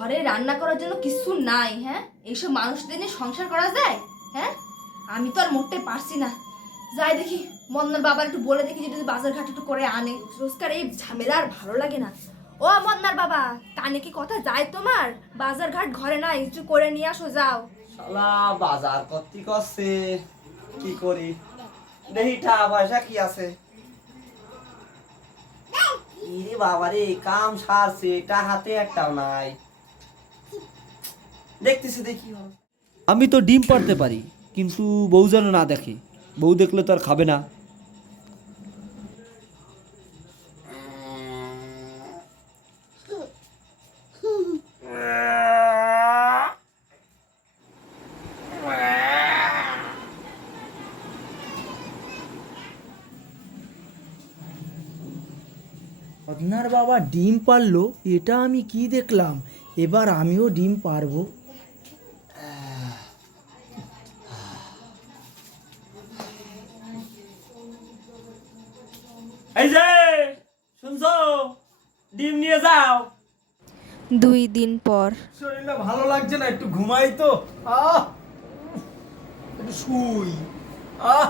ঘরে রান্না করার জন্য কিছু নাই। হ্যাঁ, এইসব মানুষদের নিয়ে সংসার করা যায়? হ্যাঁ, আমি তো আর মোটে পারছি না। যাই দেখি মদনার বাবার একটু বলে দেখি যদি বাজার ঘাট একটু করে আনে। রোজকার এই ঝামেলা আর ভালো লাগে না। ও মদনার বাবা, কানে কি কথা যায় তোমার? বাজার ঘাট ঘরে নাই, একটু করে নিয়ে আসো যাও। শালা বাজার করতে করছে, কি করি দেখি টাকা পয়সা কি আছে। ইরে বাবারে, কাম সারছে, টাকাতে একটাও নাই। দেখতেছি দেখি। আমি তো ডিম পাড়তে পারি, কিন্তু বউ যেন না দেখে। বউ দেখলে তো আর খাবে না। আপনার বাবা ডিম পারলো, এটা আমি কি দেখলাম। এবার আমিও ডিম পারবো। এই যে শুনছো, ডিম নিয়ে যাও। 2 দিন পর। শরীরটা ভালো লাগছে না, একটু ঘুমাই তো। আহ, একটু শুই। আহ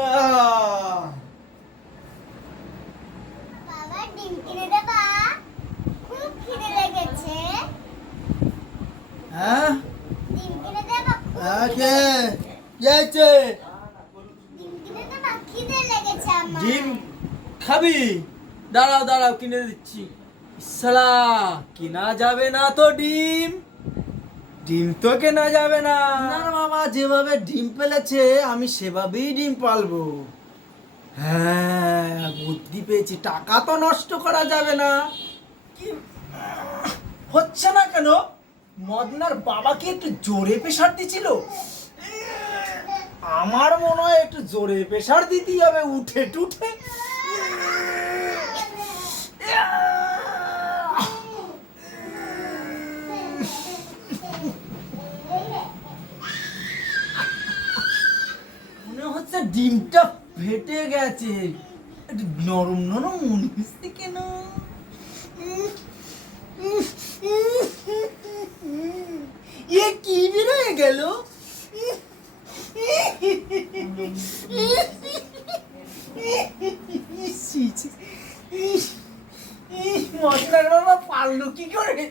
আহ। বাবা ডিম কিনে দেবা? খুব খিদে লেগেছে। হ্যাঁ, ডিম কিনে দেবা? কে যাইছে? ডিম কিনে দেবা? খিদে লেগেছে আমার। ডিম খাবি? দাঁড়াও দাঁড়াও, কিনে দিচ্ছি। সালা, কেনা যাবে না তো ডিম। ডিম তো কেনা যাবে না। না বাবা, যেভাবে ডিম পেলেছে আমি সেভাবেই ডিম পালবো। হ্যাঁ, বুদ্ধি পেয়েছি, টাকা তো নষ্ট করা যাবে না। কি হচ্ছে না কেন? মদনার বাবাকে একটু জোরে প্রেশার দিছিল। আমার মনে হয় একটু জোরে প্রেশার দিতেই হবে, উঠে টুঠে। মনে হচ্ছে ডিমটা ফেটে গেছে। একটু নরম নরম মনে হচ্ছে কেন? এ কি বেরোয় গেল? মশলার বাবা পারলো কি করে?